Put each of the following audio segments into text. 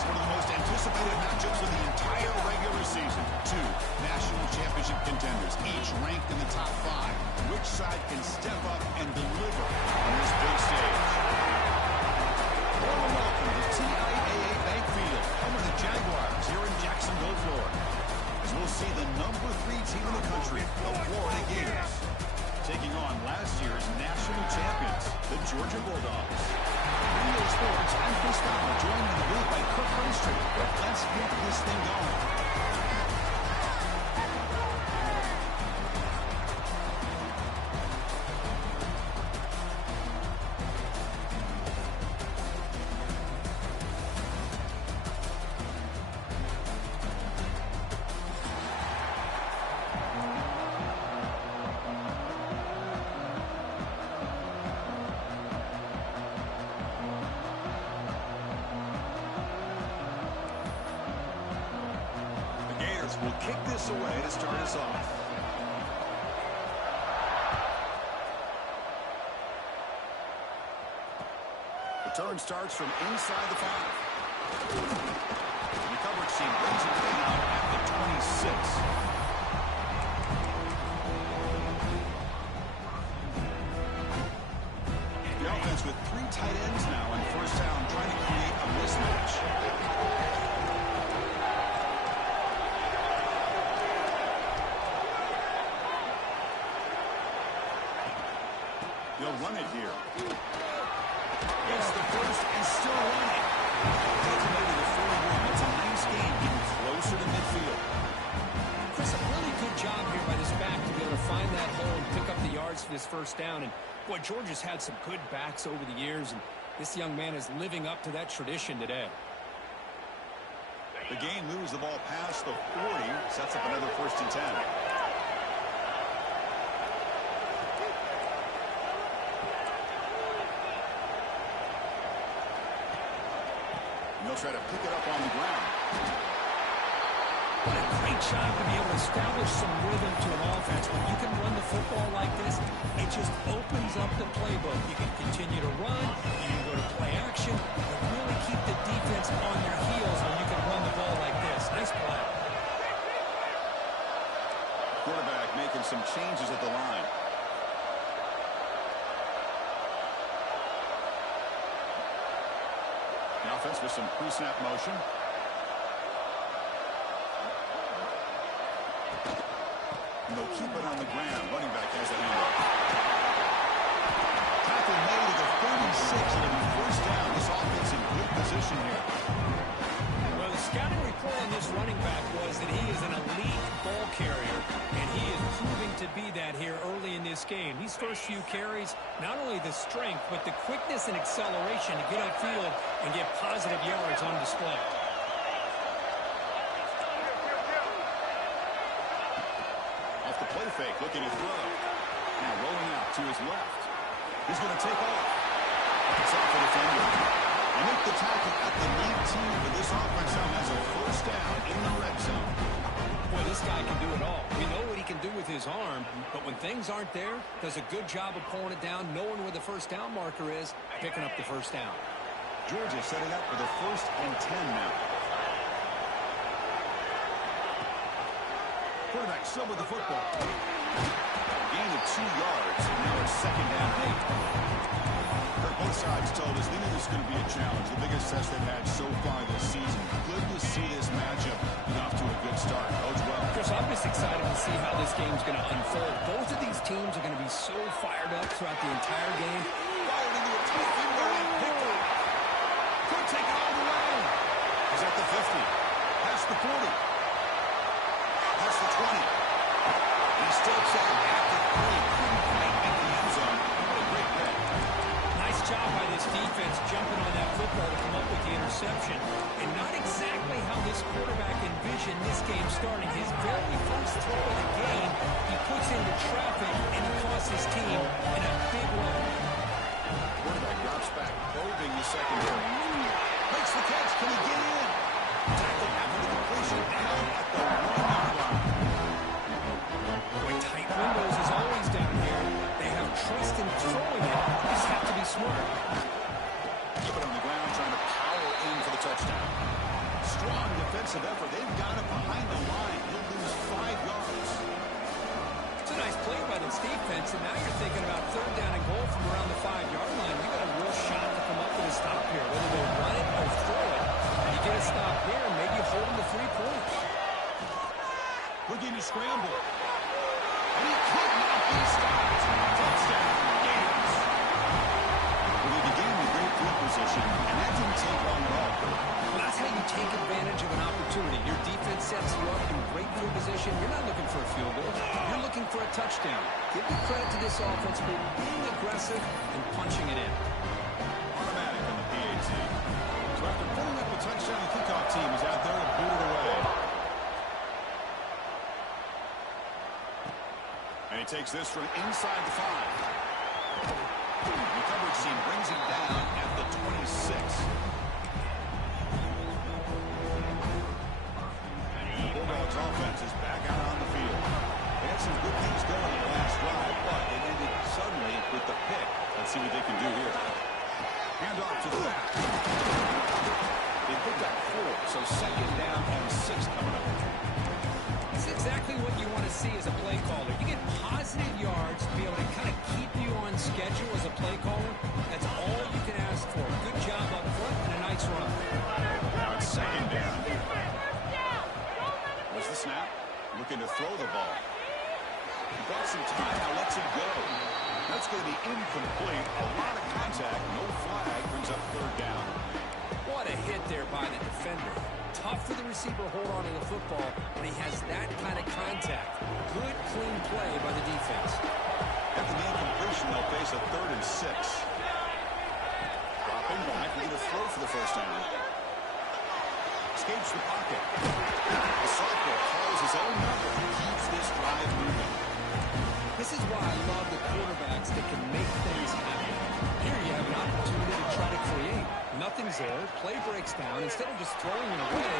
next, one of the most anticipated matchups of the entire regular season. Two national championship contenders, each ranked in the top 5. Which side can step up and deliver on this big stage? Warm welcome to TIAA Bank Field, home of the Jaguars here in Jacksonville, Florida. As we'll see the number 3 team in the country, the Florida Gators, taking on last year's national champions, the Georgia Bulldogs. UGA Sports, I'm Chris Fowler, joined in the booth by Kirk Herbstreit. Let's get this thing going. Will kick this away to start us off. The turn starts from inside the 5. The coverage team brings it down at the 26. The offense with 3 tight ends now on first down, trying to create a mismatch. They'll run it here. Gets the first and still running. Takes it over the 41. It's a nice game, getting closer to midfield. Chris, a really good job here by this back to be able to find that hole and pick up the yards for this first down. And, boy, Georgia's had some good backs over the years, and this young man is living up to that tradition today. The game moves the ball past the 40, sets up another first and 10. They'll try to pick it up on the ground. What a great job to be able to establish some rhythm to an offense. When you can run the football like this, it just opens up the playbook. You can continue to run, you can go to play action, but really keep the defense on their heels when you can run the ball like this. Nice play. Quarterback making some changes at the line. The offense with some pre-snap motion. And they'll keep it on the ground. Running back has it handled. Tackle made at the 36. It'll be first down. This offense in good position here. Well, the scouting report on this running back was that he is an elite ball carrier, and he is proving to be that here early in this game. These first few carries, not only the strength, but the quickness and acceleration to get upfield and get positive yards on display. Off the play fake, looking to throw. Now rolling out to his left. He's going to take off. It's off the defender. They make the tackle at the lead team, but this offense now has a first down in the red zone. Boy, this guy can do it all. We know what he can do with his arm, but when things aren't there, does a good job of pulling it down, knowing where the first down marker is, picking up the first down. Georgia setting up for the first and 10 now. Quarterback still with the football. Gain of 2 yards. Now it's second down and 8. Both sides told us they knew this was going to be a challenge. The biggest test they've had so far this season. Good to see this matchup get off to a good start. Bodes well. Chris, I'm just excited to see how this game's going to unfold. Both of these teams are going to be so fired up throughout the entire game. Fired into a tight window and picked up. Could take it all the way. He's at the 50. Past the 40. Past the 20. He steps out at the 3. Couldn't quite get the end zone. What a great play. Nice job by this defense jumping on that football to come up with the interception. And not exactly how this quarterback envisioned this game starting. His very first throw of the game, he puts into traffic and he costs his team in a big way. Quarterback drops back, probing the secondary. Makes the catch. Can he get in? Tackle after the completion down at the 1-yard line. Boy, tight windows as always down here. They have trust in throwing it. You just have to be smart. Keep it on the ground, trying to power in for the touchdown. strong defensive effort. They've got it behind the line. He'll lose 5 yards. It's a nice play by this defense, and now you're thinking about third down and goal from around the 5-yard line. You got a real shot to come up with a stop here, whether they run it or throw it. And you get a stop here, and maybe you hold them to 3 points. Looking to scramble. And he could not be stopped. Touchdown, Gators. Well, they began with great field position, and that didn't take long at all. Well, that's how you take advantage of an opportunity. Your defense sets you up in great field position. You're not looking for a field goal. You're looking for a touchdown. Give me credit to this offense for being aggressive and punching it in. Automatic on the PAT. So after pulling up a touchdown, the kickoff team is out there to boot it away. And he takes this from inside the 5. The coverage team brings him down at the 26. The Bulldogs offense is back out on the field. They had some good things going in the last drive, but it ended suddenly with the pick. Let's see what they can do here. Hand off to the back. They picked up 4, so second down and 6 coming up. It's exactly what you want to see as a play caller. You get positive yards to be able to kind of keep you on schedule as a play caller. That's all you can ask for. Good job up front and a nice run. Now it's second down. There's the snap. Looking to throw the ball. He bought some time. Now lets it go. That's going to be incomplete. A lot of contact. No flag. Brings up third down. What a hit there by the defender. Tough for the receiver to hold on to the football when he has that kind of contact. Good, clean play by the defense. After the incompletion, they'll face a 3rd and 6. Dropping back, looking to throw for the first down. Escapes the pocket. The sophomore calls his own number. Keeps this drive moving. This is why I love the quarterbacks that can make things happen. Here you have an opportunity to try to create. Nothing's there. Play breaks down. Instead of just throwing it away,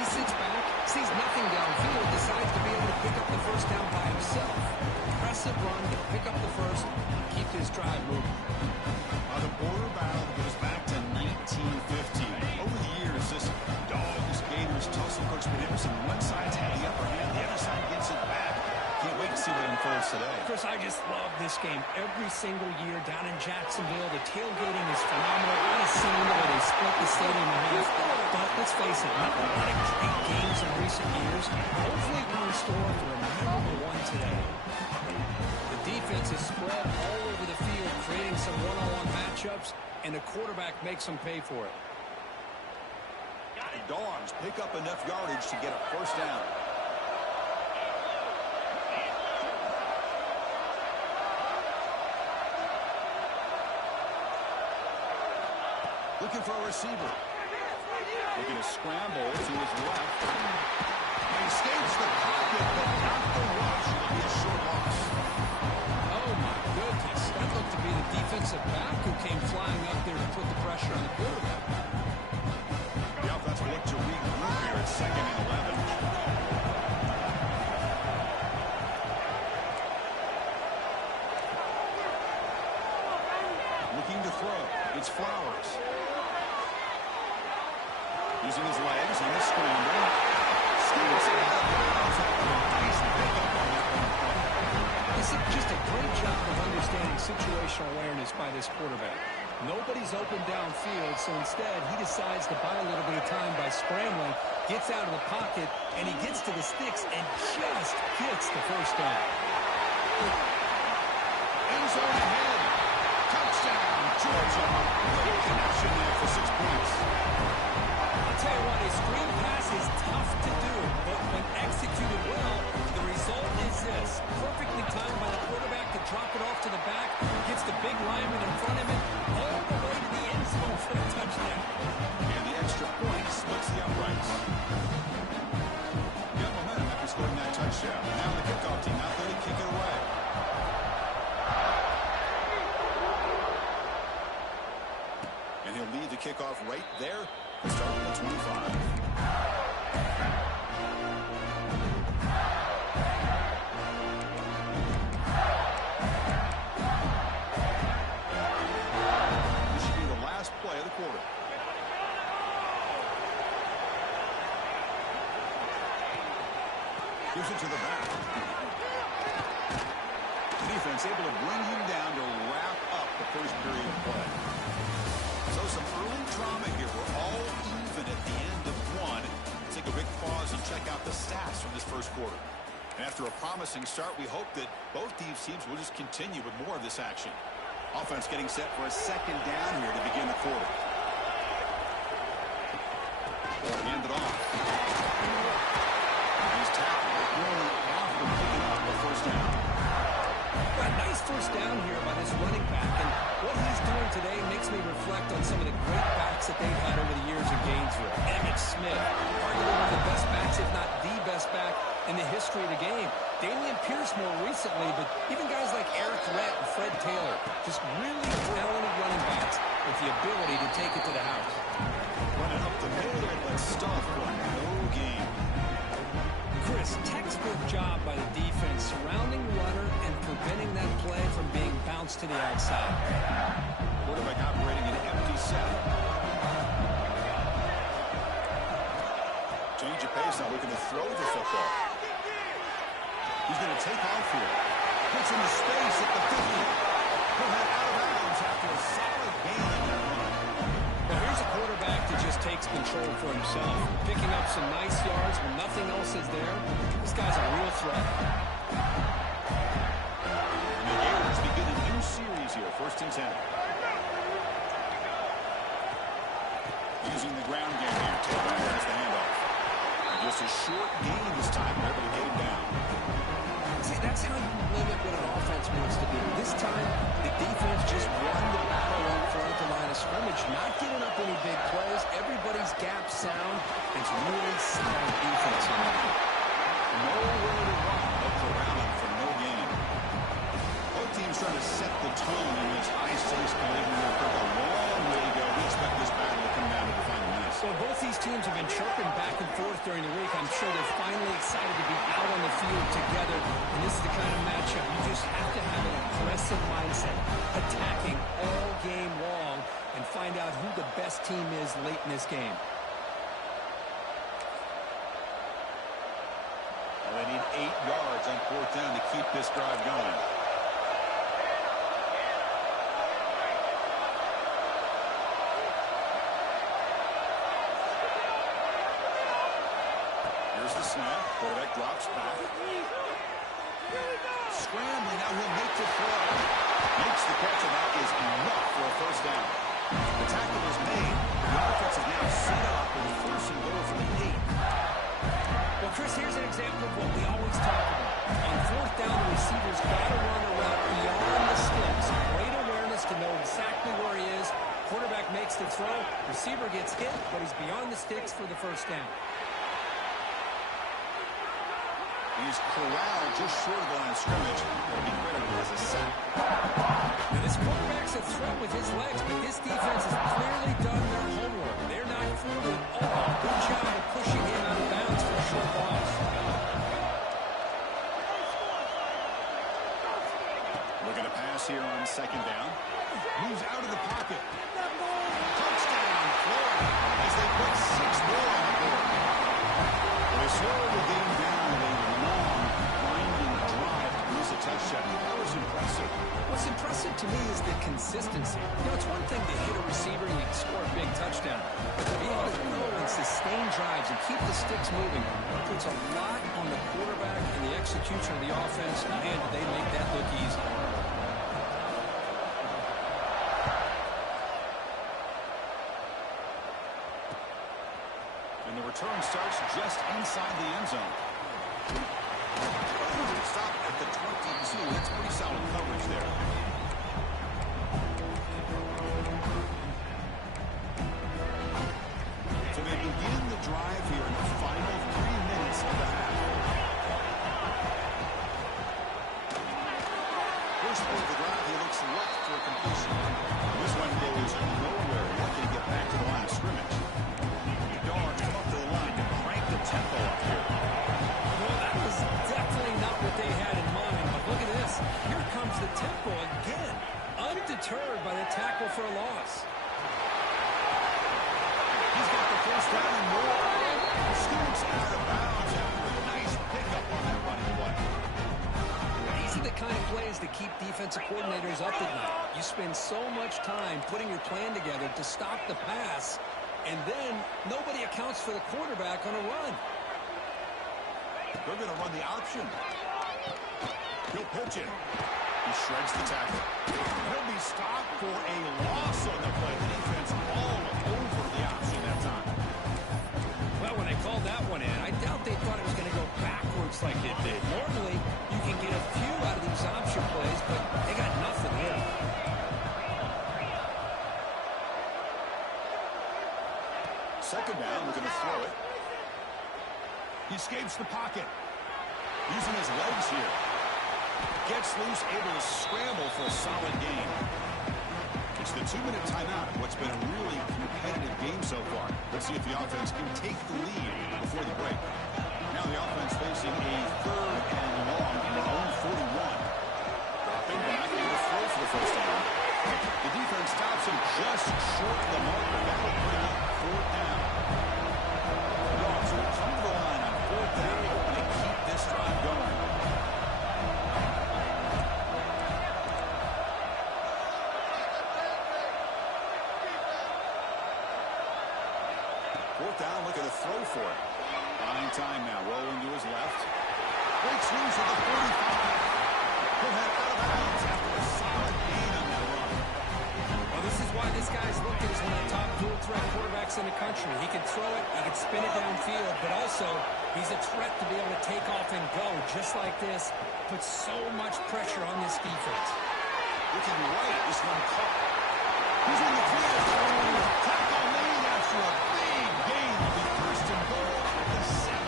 he sits back, sees nothing downfield, decides to be able to pick up the first down by himself. Impressive run to pick up the first, keep this drive moving. The border battle goes back to 1915. Over the years, this Dogs-Gators tussle. Coach Peterson, one side's had the upper hand, the other side gets it back. Can't wait to see what unfolds today. Chris, I just love this game. Every single year down in Jacksonville, the tailgating is phenomenal. What a scene where they split the stadium in half. But let's face it, not a lot of great games in recent years. Hopefully we're in store for a memorable one today. The defense is spread all over the field, creating some one-on-one matchups, and the quarterback makes them pay for it. The Dogs pick up enough yardage to get a first down. Looking for a receiver. Looking to scramble to his left. And he escapes the pocket, but not the rush. It'll be a short loss. Oh, my goodness. That looked to be the defensive back who came flying up there to put the pressure on the quarterback. The offense will look to regroup here at 2nd and 11. Looking to throw. It's Flowers. Using his legs on the scramble. Skates it out of bounds. Nice pickup on that one. This is just a great job of understanding situational awareness by this quarterback. Nobody's open downfield, so instead he decides to buy a little bit of time by scrambling, gets out of the pocket, and he gets to the sticks and just gets the first down. End zone ahead. Touchdown, Georgia. Great connection there for 6 points. I'll tell you what, a screen pass is tough to do, but when executed well, the result is this. Perfectly timed by the quarterback to drop it off to the back, gets the big lineman in front of him, all the way to the end zone for the touchdown. And the extra point splits the uprights. Got momentum after scoring that touchdown. Now the kickoff team out there to kick it away. And he'll lead the kickoff right there, starting at 25. This should be the last play of the quarter. Gives it to the back. The defense able to bring him down to wrap up the first period of play. So some early drama here. We're all even at the end of one. Let's take a quick pause and check out the stats from this first quarter. And after a promising start, we hope that both these teams will just continue with more of this action. Offense getting set for a second down here to begin the quarter. Hand it off. He's tackled. Really off and picking up the first down. A nice first down here by this running back, and what he's doing today makes me reflect on some of the great backs that they've had over the years in Gainesville. Emmitt Smith, arguably one of the best backs, if not the best back in the history of the game. Dameon Pierce more recently, but even guys like Eric Rhett and Fred Taylor, just really talented running backs with the ability to take it to the house. Running up the middle there, but stuff for no gain. Chris, textbook job by the defense surrounding the runner and preventing that play from being bounced to the outside. Quarterback operating an empty set. Change of pace now, looking to throw the football. He's going to take off here. Puts into space at the 50. He'll head out of bounds after a solid gain on that run. Well, here's a quarterback that just takes control for himself, picking up some nice yards when nothing else is there. This guy's a real threat. And the Gators begin a new series here, 1st and 10. Using the ground game here. Taylor has the handoff. And just a short gain this time. They're able to get him down. See, that's how you limit what an offense wants to do. This time, the defense just won the battle up front at the line of scrimmage, not giving up any big plays. Everybody's gap sound. It's really sound defense in there. Nowhere to run. Look around him for no gain. Both teams trying to set the tone in this high-stakes collision. We've got a long way to go. We expect this battle to come down to the final minutes. So both these teams have been chirping back and forth during the week. I'm sure they're finally excited to be out on the field together. And this is the kind of matchup you just have to have an aggressive mindset, attacking all game long, and find out who the best team is late in this game. Well, they need 8 yards on 4th down to keep this drive going. Here's the snap. Quarterback drops back. Scrambling. Now he'll make the throw. Makes the catch, and that is enough for a 1st down. The tackle is made. The offense is now set up with a 1st and goal from the 8. Well, Chris, here's an example of what we always talk about. On 4th down, the receiver's got to run a route beyond the sticks. Great awareness to know exactly where he is. Quarterback makes the throw. Receiver gets hit, but he's beyond the sticks for the 1st down. He's corralled just short of the line of scrimmage. It'll be credited as a sack. Now, this quarterback's a threat with his legs, but this defense has clearly done their homework. They're not fooled at all. Good job of pushing him out of bounds for a short loss. Looking to pass here on 2nd down. Moves out of the pocket. Touchdown, Florida, as they put 6 more on the board. They slow the game down with a long, winding drive to lose a touchdown. That was impressive. What's impressive to me is the consistency. You know, it's one thing to hit a receiver and you can score a big touchdown. But to be able to go and sustain drives and keep the sticks moving puts a lot on the quarterback and the execution of the offense. And man, did they make that look easy. And the return starts just inside the end zone. Stop at the 22. That's pretty solid coverage there. So they begin the drive here in the final 3 minutes of the half. First play of the drive, he looks left for a completion. This one goes nowhere. Lucky to get back to the line of scrimmage. Yards come up to the line to crank the tempo up here. Well, that was definitely not what they had in mind. But look at this. Here comes the tempo again. Undeterred by the tackle for a loss. He's got the 1st down and more. Scoots out of bounds after a nice pickup on that plays that keep defensive coordinators up at night. You spend so much time putting your plan together to stop the pass, and then nobody accounts for the quarterback on a run. They're going to run the option. He'll pitch it. He shreds the tackle. He'll be stopped for a loss on the play. The defense all over the option that time. Well, when they called that one in, I doubt they thought it was going to go backwards like it did. Normally, you can get a few out of these option plays, but they got nothing here. Second down, we're going to throw it. He escapes the pocket. Using his legs here. Gets loose, able to scramble for a solid gain. It's the 2-minute timeout of what's been a really competitive game so far. Let's see if the offense can take the lead before the break. Now the offense facing a 3rd and long in their own 41. Dropping back, able to throw for the first down. The defense stops him just short of the marker. That will bring up 4th down. The Dogs will come to the line on 4th down, hoping to keep this drive going. Down, looking to throw for it. Buying time now, rolling to his left. Breaks loose at the 45. He'll head out of bounds after a solid gain on that run. Well, this is why this guy's looked at as one of the top dual-threat quarterbacks in the country. He can throw it, he can spin it downfield, but also he's a threat to be able to take off and go just like this. Puts so much pressure on this defense. Looking right, this one caught. He's in the field. Tackle made after a big gain. The first and goal at the 7.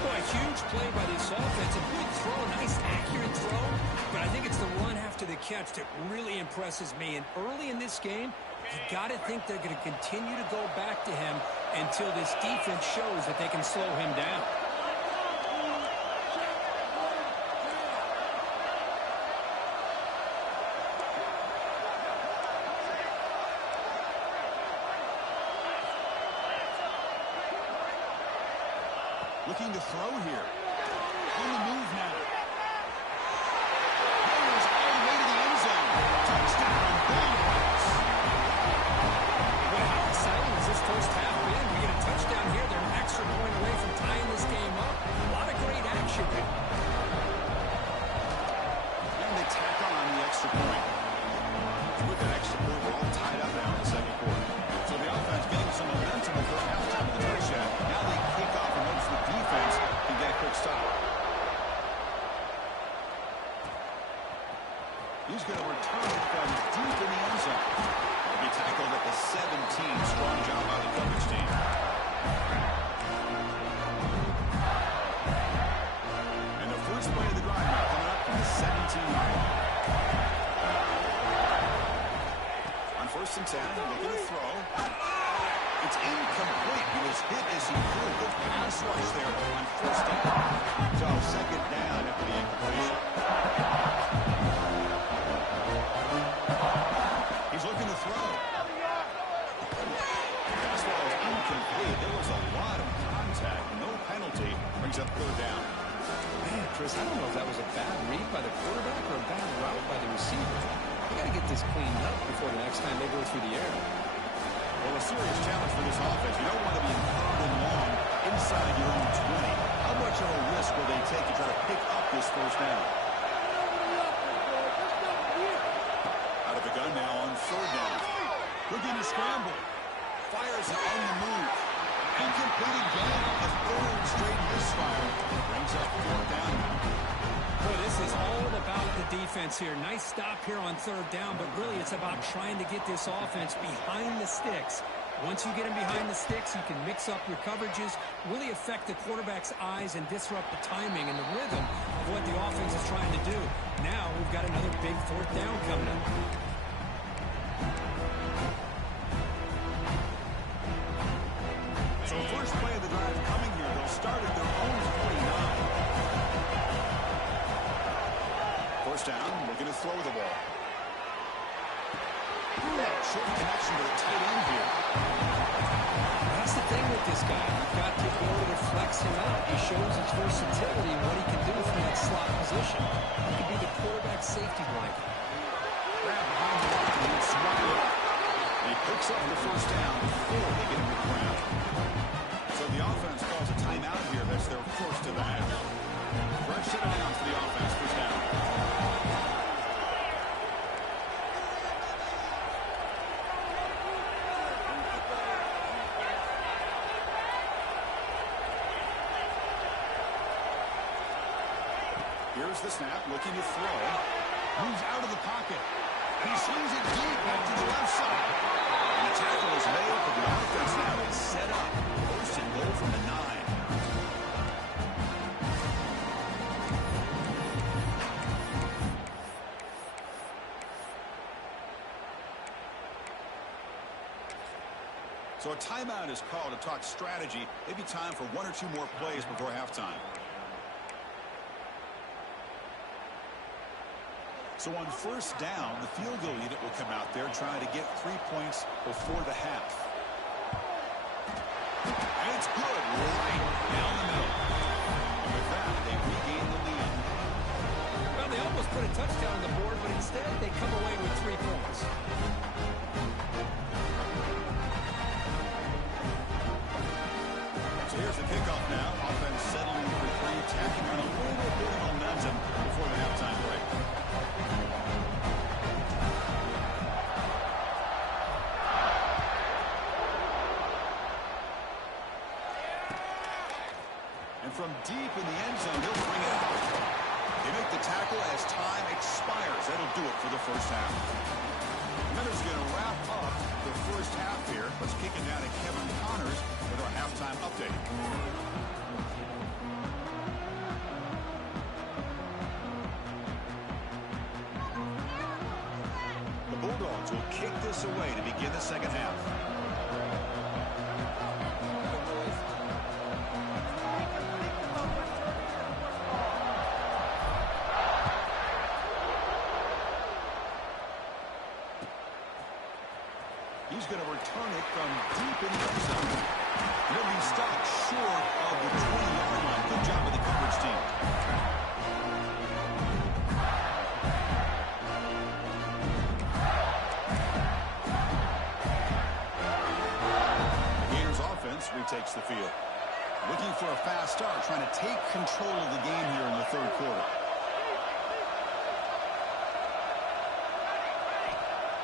Boy, a huge play by this offense. A good throw, a nice accurate throw. But I think it's the run after the catch that really impresses me. And early in this game, you got to think they're going to continue to go back to him until this defense shows that they can slow him down. Looking to throw here. On the move now. Players all the way to the end zone. Touchdown, Bulldogs. Well, how exciting has this first half been? We get a touchdown here. They're an extra point away from tying this game up. A lot of great action there. And they tack on the extra point. With that extra point, we're all tied up now in the second quarter. So the offense getting some momentum before halftime of the first half. Now they kick off and hopes the defense can get a quick stop. He's going to return it from deep in the end zone. He'll be tackled at the 17. Strong job by the coverage team. And the first play of the drive now coming up from the 17-yard line. On 1st and 10, looking to throw. It's incomplete. He was hit as he threw. Good pass rush there on 1st down. So 2nd down after the incompletion. He's looking to throw. Fastball is incomplete. There was a lot of contact. No penalty. Brings up 3rd down. Man, Chris, I don't know if that was a bad read by the quarterback or a bad route by the receiver. They got to get this cleaned up before the next time they go through the air. Well, a serious challenge for this offense. You don't want to be in 3rd and long inside your own 20. How much of a risk will they take to try to pick up this first down? Out of the gun now on 3rd down. Looking to scramble. Fires it on the move. Incomplete again. A 3rd straight misfire. Brings up 4th down now. Boy, this is all about the defense here. Nice stop here on 3rd down, but really it's about trying to get this offense behind the sticks. Once you get them behind the sticks, you can mix up your coverages, really affect the quarterback's eyes and disrupt the timing and the rhythm of what the offense is trying to do. Now we've got another big 4th down coming up. So first play of the drive coming here. They'll start at their own 49. 1st down, looking to throw the ball. Short connection to the tight end here. That's the thing with this guy. You've got the ability to flex him out. He shows his versatility and what he can do from that slot position. He can be the quarterback safety blanket. Grab behind the line and it's Riley. He picks up the first down before they get him to the ground. So the offense calls a timeout here. That's their first of the half. Fresh set of downs for the offense. First down. Here's the snap, looking to throw. Moves out of the pocket. He swings it deep back to the left side. And the tackle is made, but the offense now is set up. First and goal from the 9. So a timeout is called to talk strategy. Maybe time for 1 or 2 more plays before halftime. So on first down, the field goal unit will come out there trying to get 3 points before the half. And it's good right down the middle. And with that, they regain the lead. Well, they almost put a touchdown on the board, but instead they come away with 3 points. So here's the kickoff now. Offense settling for 3, tacking on a little bit of momentum before the halftime break. And from deep in the end zone, they'll bring it out. They make the tackle as time expires. That'll do it for the first half. Miller's going to wrap up the first half here. Let's kick it down to Kevin Connors with our halftime update. The Bulldogs will kick this away to begin the second half. He's going to return it from deep in the end zone. He'll be stopped short of the 20-yard line. Good job of the coverage team. The Gators offense retakes the field. Looking for a fast start, trying to take control of the game here in the third quarter.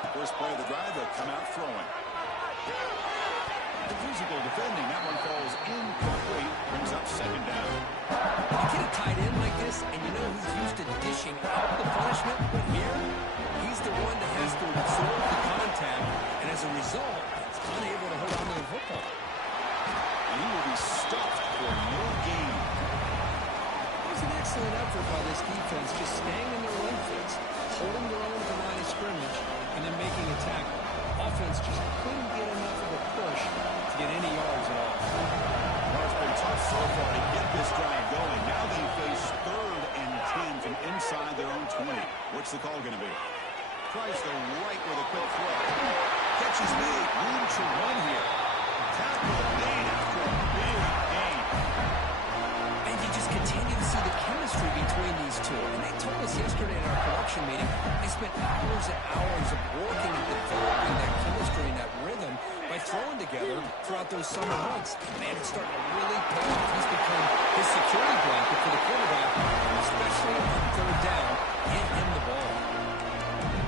First play of the drive, they'll come out throwing. The physical defending, that one falls incomplete, brings up second down. You get a tight end like this, and you know he's used to dishing out the punishment, but here, he's the one that has to absorb the contact, and as a result, he's unable to hold on to the football. And he will be stuffed for no gain. It was an excellent effort by this defense, just staying in their run fits, holding their own at the line of scrimmage, and then making a tackle. Offense just couldn't get enough of a push to get any yards at all. Well, it's been tough so far to get this drive going. Now they face 3rd and 10 from inside their own 20. What's the call going to be? Tries the right with a quick throw. Catch is made. Room to run here. Tackle made after a big gain. And you just continue to see the chemistry between these two. And they told us yesterday in our production meeting, they spent hours and hours of working and developing that chemistry and that rhythm by throwing together throughout those summer months. Man, it's starting to really pay off. He's become his security blanket for the quarterback, especially on 3rd down. Get him the ball.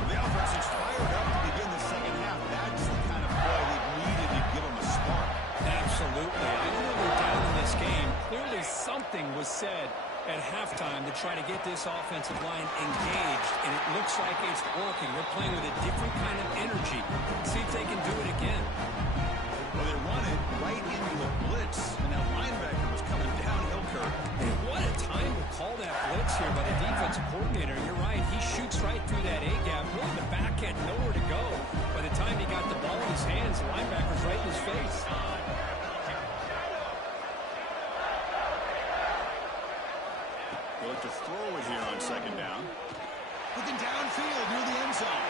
The offense is fired up to begin the second half. That's the kind of play they needed to give them a spark. Absolutely. I know they're down in this game. Clearly something was said at halftime to try to get this offensive line engaged, and it looks like it's working. They're playing with a different kind of energy. See if they can do it again. Well, they run it right into a blitz, and that linebacker was coming downhill curve. And what a time to call that blitz here by the defensive coordinator. You're right. He shoots right through that A-gap. Really, the back had nowhere to go. By the time he got the ball in his hands, the linebacker's right in his face. They look to throw it here on second down. Looking downfield near the end zone.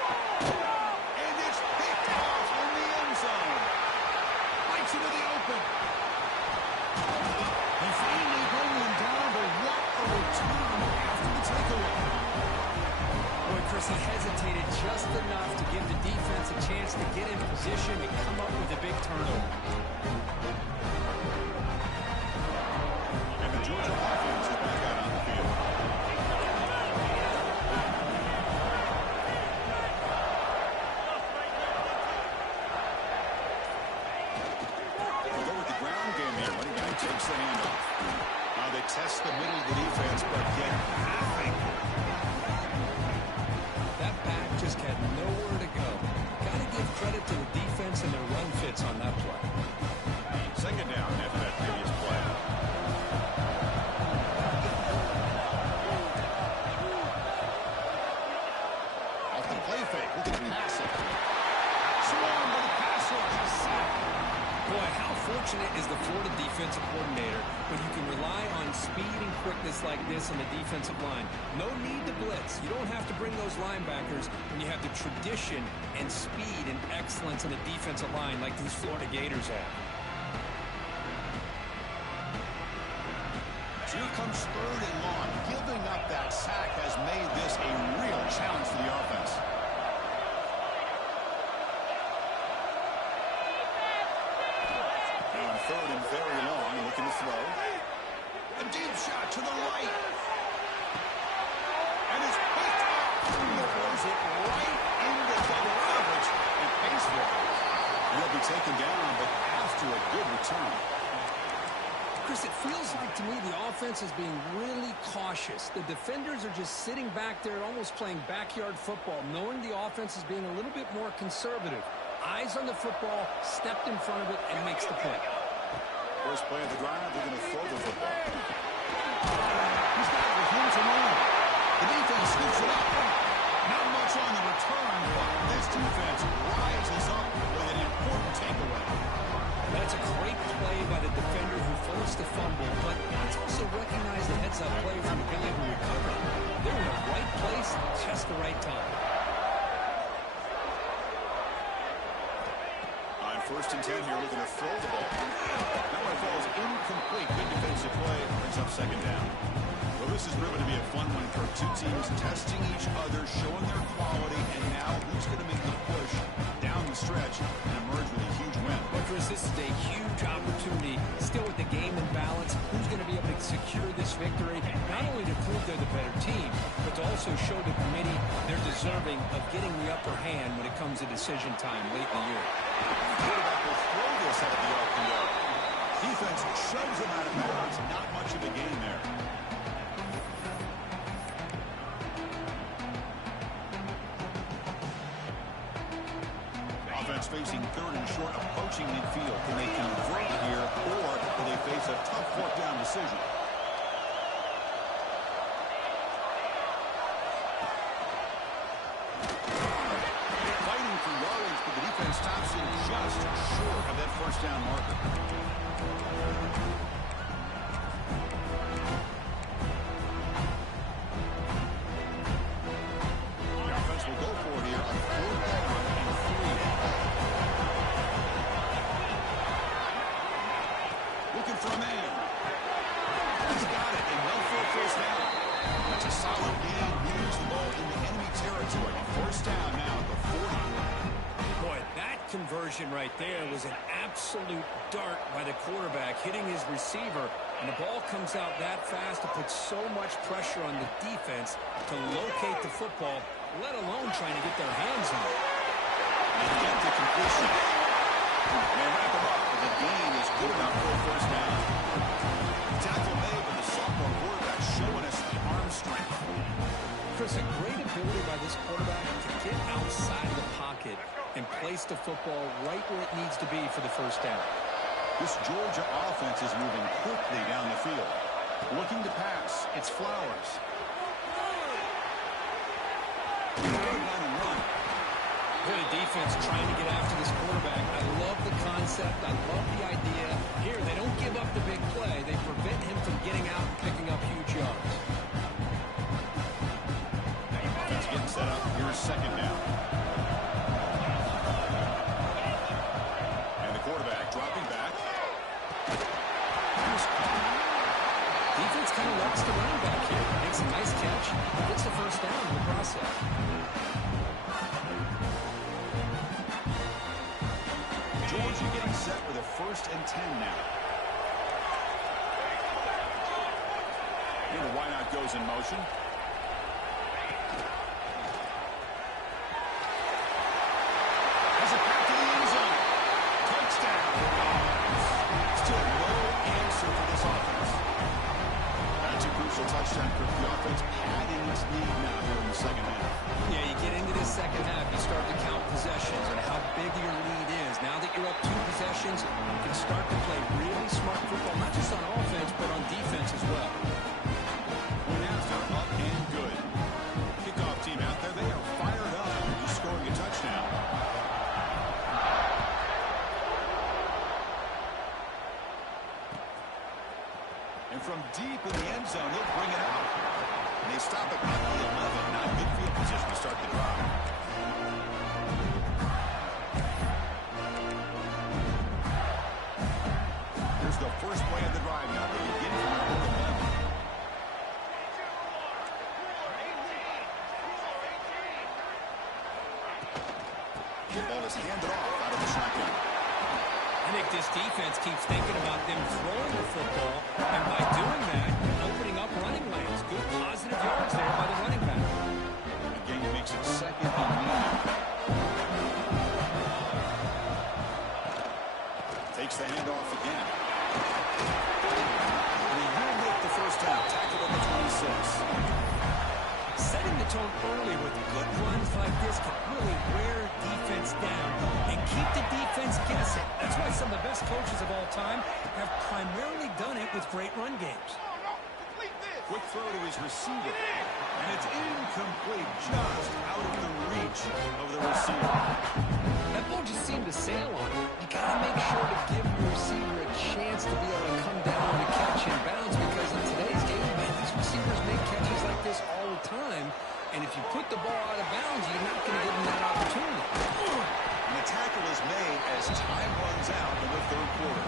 And it's picked off in the end zone. Bites into the open. course, he hesitated just enough to give the defense a chance to get in position and come up with a big turnover. And the Georgia offense is back out on the field. We'll go with the ground game here. Running back takes the handoff. Now they test the middle of the defense, but get nothing. That back just had nowhere to go. Got to give credit to the defense and their run fits on that play. Second down after that previous play. Off the play fake. Look at the pass it. Swarm with the pass rush. A sack. Boy, how fortunate is the Florida defensive coordinator when you can rely on speed and quickness like this on the defensive line. No need to blitz. You don't have to bring those linebackers when you have the tradition and speed and excellence in the defensive line like these Florida Gators have. Here comes third and long. Giving up that sack has made this a real challenge for the offense. Now on third and very long, looking to throw. A deep shot to the right. And it's picked up. Throws it right into double coverage and pays for it. He'll be taken down, but after a good return. Chris, it feels like to me the offense is being really cautious. The defenders are just sitting back there almost playing backyard football, knowing the offense is being a little bit more conservative. Eyes on the football, stepped in front of it, and makes the play. First play of the drive, they're going to throw the football. He's got it with him to move. The defense scoops it up. Not much on the return, but this defense rises up with an important takeaway. That's a great play by the defender who forced the fumble, but let's also recognize the heads-up play from the guy who recovered it. They're in the right place at just the right time. On 1st and 10 here, looking to throw the ball. That one falls incomplete. Good defensive play. Brings up second down. Well, this is really to be a fun one for two teams testing each other, showing their quality, and now who's going to make the push down the stretch and emerge with a huge win. Well, Chris, this is a huge opportunity. Still with the game in balance, who's going to be able to secure this victory, not only to prove they're the better team, but to also show the committee they're deserving of getting the upper hand when it comes to decision time late in the year. Quarterback will throw this out of the RPO. Defense shoves him out of bounds. Not much of a gain there. Offense facing third and short, approaching midfield. Can they convert here, or will they face a tough fourth down decision? Fighting for yardage, but the defense stops him just short of that first down marker. The offense will go for it here on 4th down and 3. Looking for a man. He's got it, and well for a first down. That's a solid game. Moves the ball into enemy territory. First down now at the 40. Boy, that conversion right there was an absolute dart by the quarterback, hitting his receiver, and the ball comes out that fast to put so much pressure on the defense to locate the football, let alone trying to get their hands on it. And get the completion. They wrap him up, but the gain is good enough for a first down. Tackle made, but the sophomore quarterback showing us the arm strength. Chris, a great ability by this quarterback to get outside of the pocket and place the football right where it needs to be for the first down. This Georgia offense is moving quickly down the field. Looking to pass. It's Flowers. Run. Good defense trying to get after this quarterback. I love the concept. I love the idea. Here, they don't give up the big play. They prevent him from getting out and picking up huge yards. Offense getting set up. Here's second down. And the quarterback dropping back. Defense defense kind of lets the running back here. Makes a nice catch. Gets the first down in the process. Georgia getting set for the 1st and 10 now. Here the wideout goes in motion. Has it back to the end zone. Touchdown. Still no answer for this offense. That's a crucial touchdown for the offense, padding its lead now here in the second half. Yeah, you get into this second half, you start to count possessions and how big your lead is. Now that you're up 2 possessions, you can start to play really smart football, not just on offense, but on defense as well. Now they're up and good. Kickoff team out there, they are fired up. Just scoring a touchdown. And from deep in the end zone, they'll bring it out. And they stop at about the 11. Not good field position to start the drive. Here's the first play of the drive now. They begin from their own 11. The ball is handed off out of the shotgun. I think this defense keeps thinking about them throwing the football, and by doing that, opening up running lanes. Good positive yards there by the running back. Again, he makes it 2nd and 9. Takes the handoff again. And he will make the first down. Tackled at the 26. Setting the tone early with good runs like this can really wear defense down and keep the defense guessing. That's why some of the best coaches of all time have primarily done it with great run games. Quick throw to his receiver. And it's incomplete, just out of the reach of the receiver. That ball just seemed to sail on him. You got to make sure to give your receiver a chance to be able to come down and catch and bounce, because in today's game, man, these receivers make catches like this all the time. And if you put the ball out of bounds, you're not going to give them that opportunity. And the tackle is made as time runs out in the 3rd quarter.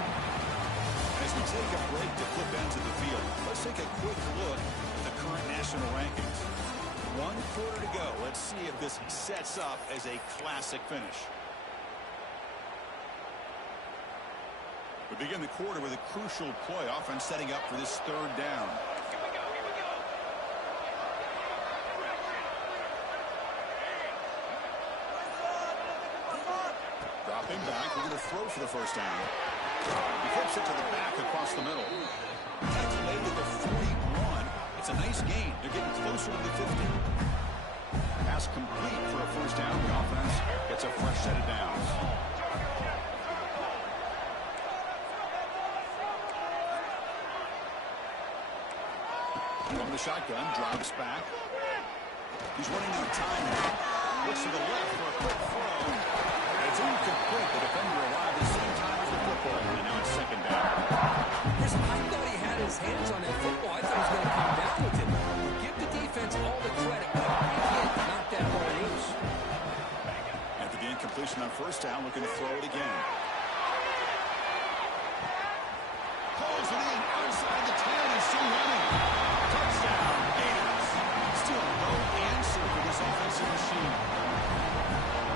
As we take a break to flip into the field, let's take a quick look at the current national rankings. 1 quarter to go. Let's see if this sets up as a classic finish. We begin the quarter with a crucial play. Offense setting up for this 3rd down. Dropping back, we're going to throw for the first down. He flips it to the back across the middle. That's laid to the 41. It's a nice gain. They're getting closer to the 50. Pass complete for a first down. The offense gets a fresh set of downs. From the shotgun, drops back. He's running out of time now. Looks to the left for a quick throw. It's incomplete. The defender arrived at the same time as the football. And now it's 2nd down. I thought he had his hands on that football. I thought he was going to come down with it. Give the defense all the credit. But he can't knock that ball loose. After the incompletion on first down, looking to throw it again. Pulls it in outside the 10 and still running. Touchdown, Gators. Still no answer for this offensive machine.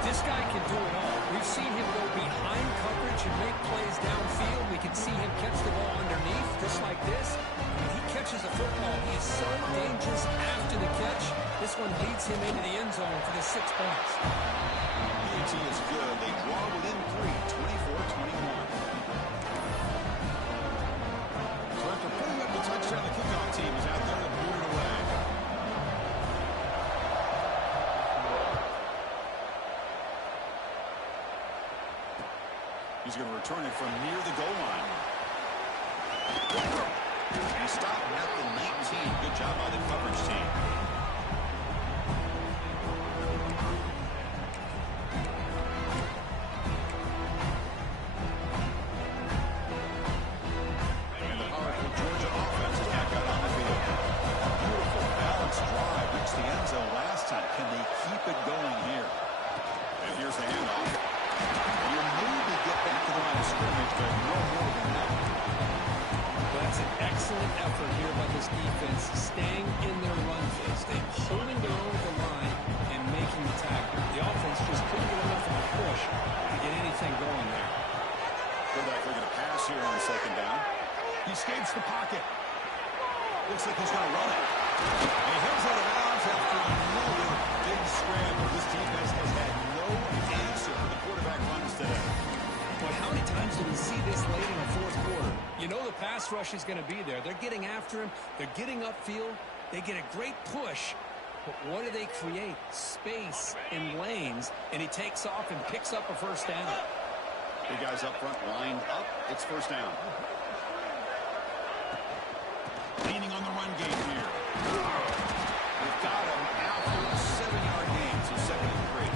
This guy can do it all. We've seen him go behind coverage and make plays downfield. We can see him catch the ball underneath, just like this. When he catches a football, he is so dangerous after the catch. This one leads him into the end zone for the 6 points. PAT is good. They draw within 3, 24-21. So after putting up the touchdown, the kickoff team is out there to boot it away. He's going to return it from near the goal line. And he stopped at the 19. Good job by the coverage team. And the powerful Georgia offense is back out on the field. Beautiful balanced drive. Reached the end zone last time. Can they keep it going here? And here's the handoff. You maybe get back to the line of scrimmage, but no more than that. Well, that's an excellent excellent effort here by this defense, staying in their run phase, staying holding their own at the line and making the tackle. The offense just couldn't get enough of a push to get anything going there. Quarterback looking to pass here on second down. He escapes the pocket. Looks like he's going to run it. And he heads out of bounds after another big scramble. This defense has had no answer for the quarterback runs today. Boy, how many times do we see this late in the fourth quarter? You know the pass rush is going to be there. They're getting after him. They're getting upfield. They get a great push. But what do they create? Space in lanes. And he takes off and picks up a first down. Big guys up front lined up. It's first down. Leaning on the run game here. They've got him out for a 7-yard gain. So 2nd and 3.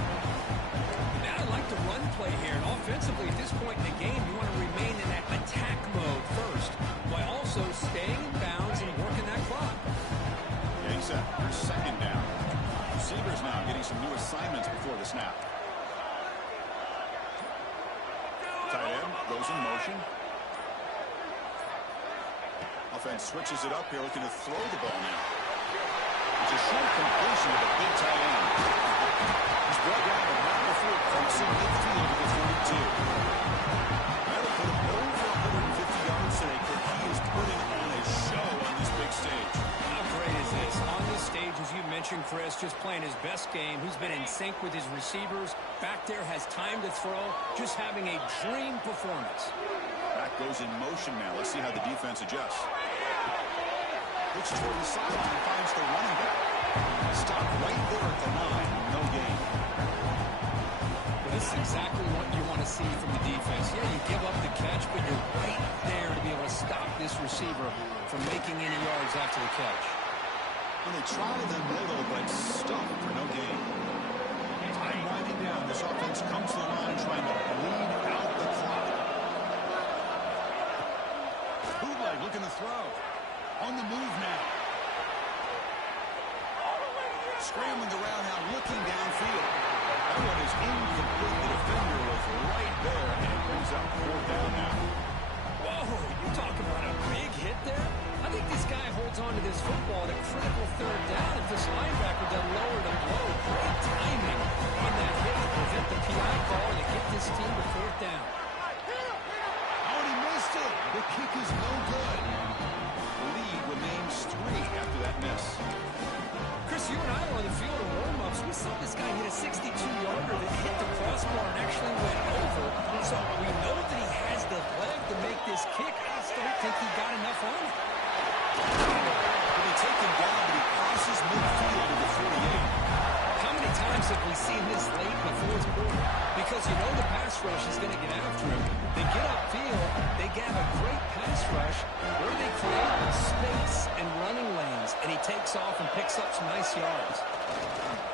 Now I like the run play here. And offensively, at this point in the game, you want to remain in that attack mode first, while also staying in bounds and working that clock. Getting set for 2nd down. Receivers now getting some new assignments before the snap. Tight end goes in motion. Offense switches it up here, looking to throw the ball now. It's a short completion with a big tight end. He's brought down but not before crossing midfield to the 42. That'll put him over 150 yards today. He is putting on a show on this big stage. How great is this? On this stage, as you mentioned, Chris, just playing his best game. He's been in sync with his receivers. Back there, has time to throw. Just having a dream performance. Back goes in motion now. Let's see how the defense adjusts. Looks toward the sideline, finds the running back. Stop right there at the line. No gain. Well, this is exactly what you want to see from the defense. Yeah, you give up the catch, but you're right there to be able to stop this receiver from making any yards after the catch. Well, they try the middle, but stop for no gain. Time winding down. This offense comes to the line trying to bleed out the clock. Bootleg looking to throw. On the move now. Scrambling around now, looking downfield. That one is incomplete. The defender was right there, and it brings up 4th down now. Whoa, you talk about a big hit there? I think this guy holds on to this football at a critical 3rd down. If this linebacker doesn't lower the blow, great timing on that hit to prevent the PI call to get this team to 4th down. Oh, and he missed it. The kick is no good. The lead remains 3 after that miss. Chris, you and I were on the field of warm-ups. We saw this guy hit a 62-yarder that hit the crossbar and actually went over. So we know that he has the leg to make this kick. I just don't think he got enough on it. They take him down, but he crosses midfield to the 48. How many times have we seen this late in the fourth quarter? Because you know the pass rush is going to get after him. They get upfield, they have a great pass rush where they create space and running lanes, and he takes off and picks up some nice yards.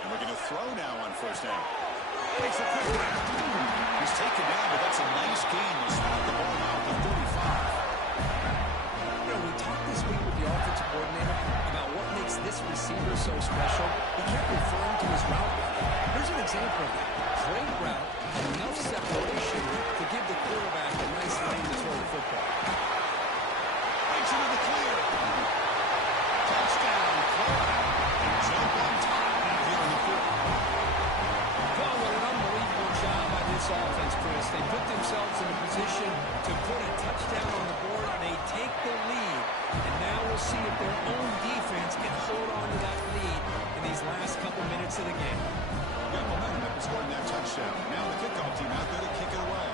And we're going to throw now on 1st down. Takes a quick round. He's taken down, but that's a nice gain. He'll spot the ball now at the 35. You know, we talked this week with the offensive coordinator about what makes this receiver so special. He kept referring to his route running. Here's an example of that. Great route, enough separation to give the quarterback a nice lane to throw the football. Breaks into the clear. Touchdown, Florida. And jump on top now here in the 4th. Well, what an unbelievable job by this offense, Chris. They put themselves in a position to put a touchdown on the board. They take the lead. And now we'll see if their own defense can hold on to that lead in these last couple minutes of the game. Got momentum after scoring that touchdown. Now the kickoff team out there to kick it away.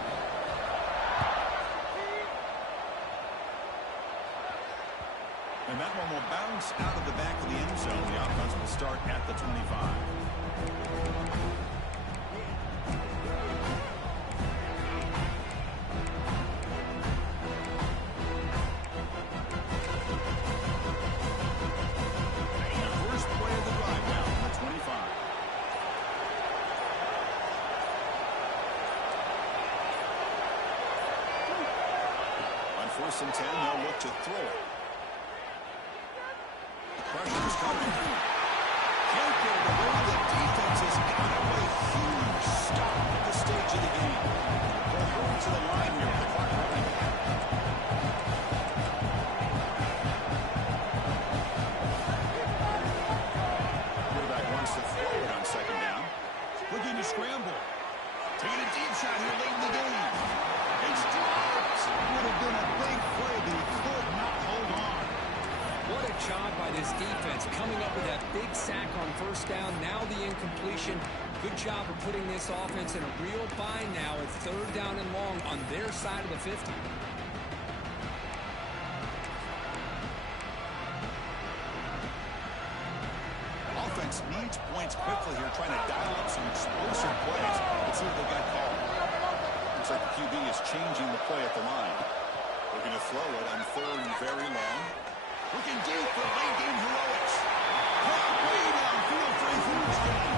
And that one will bounce out of the back of the end zone. The offense will start at the 25. First play of the drive now on the 25. On 1st and 10, they'll look to throw it. Pressure's coming. Can't get it away. The defense has got away. Huge stop at the stage of the game. They'll hurry to the line here with the clock running. defense coming up with that big sack on first down. Now the incompletion. Good job of putting this offense in a real bind now at third down and long on their side of the 50. Offense needs points quickly here, trying to dial up some explosive plays. Let's see what they got called. Looks like the QB is changing the play at the line. We're going to throw it on third and very long. Looking deep for late game heroics. Way downfield for a huge gain.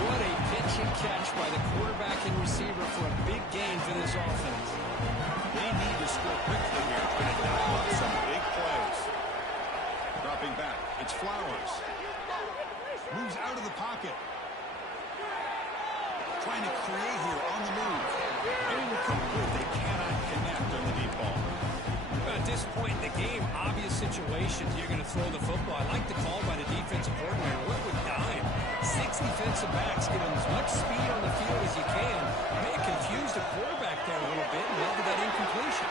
What a pitch and catch by the quarterback and receiver for a big gain for this offense. They need to score quickly here, trying to dial up some big plays. Dropping back, it's Flowers. Moves out of the pocket. Trying to create here on the move. Incomplete. They cannot connect on the deep ball. At this point in the game, obvious situations, you're going to throw the football. I like the call by the defensive coordinator. What with dime? 6 defensive backs, give them as much speed on the field as you can. May have confused the quarterback there a little bit and led to that incompletion.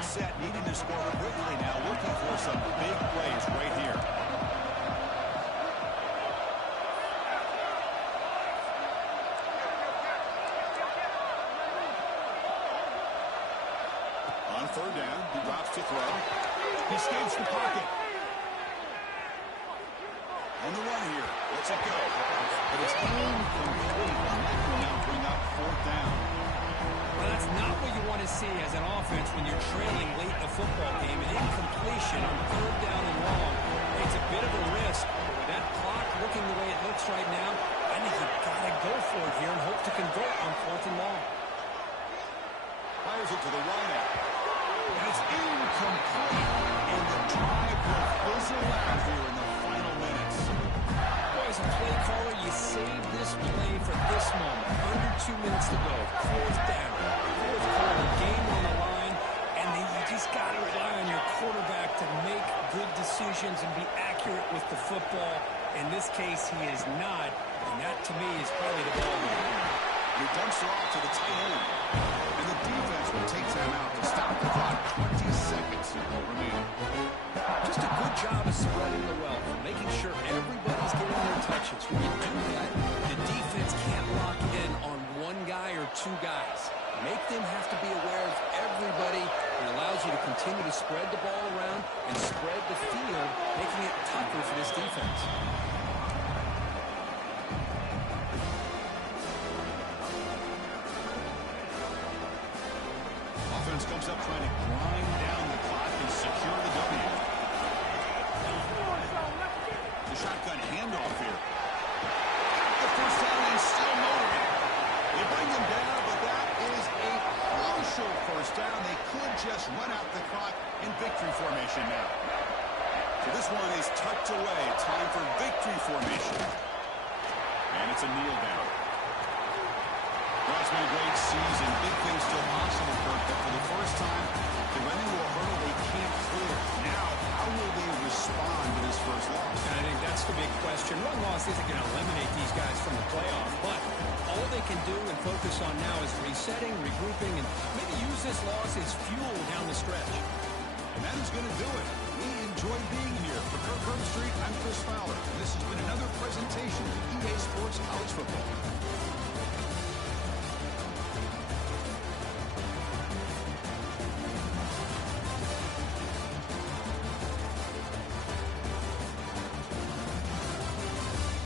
Set, needing to score quickly now, looking for some big plays right here. On third down, he drops to throw. He escapes the pocket. On the run here, lets it go. But it's incomplete. That will now bring up fourth down. Well, that's not what you want to see as an offense when you're trailing late in a football game. An incompletion on third down and long. It's a bit of a risk. With that clock looking the way it looks right now, I think you've got to go for it here and hope to convert on fourth and long. Fires it to the right out. And it's incomplete. And the drive will fizzle out here in the final minutes. Boy, as a play caller, you save this play for this moment. Under 2 minutes to go. Fourth down. Fourth quarter, game on the line. And then you just got to rely on your quarterback to make good decisions and be accurate with the football. In this case, he is not. And that, to me, is probably the ball game. He dumps it off to the tight end. And the defense will take time out to stop the clock. 20 seconds remaining. Just a good job of spreading the wealth, making sure everybody's getting their touches. When you do that, the defense can't lock in on one guy or two guys. Make them have to be aware of everybody. It allows you to continue to spread the ball around and spread the field, making it tougher for this defense. Offense comes up trying to grind down the clock and secure the W. The shotgun handoff here. The first down and still motoring. They bring them down, but that is a crucial first down. They could just run out the clock in victory formation now. So this one is tucked away. Time for victory formation. And it's a kneel down. Well, it's been a great season. Big things still possible, Kirk, but for the first time, they run into a hurdle they can't clear. Now, how will they respond to this first loss? And I think that's the big question. One loss isn't going to eliminate these guys from the playoff, but all they can do and focus on now is resetting, regrouping, and maybe use this loss as fuel down the stretch. And that is going to do it. We enjoyed being here. For Kirk Herbstreit, I'm Chris Fowler. And this has been another presentation of EA Sports College Football.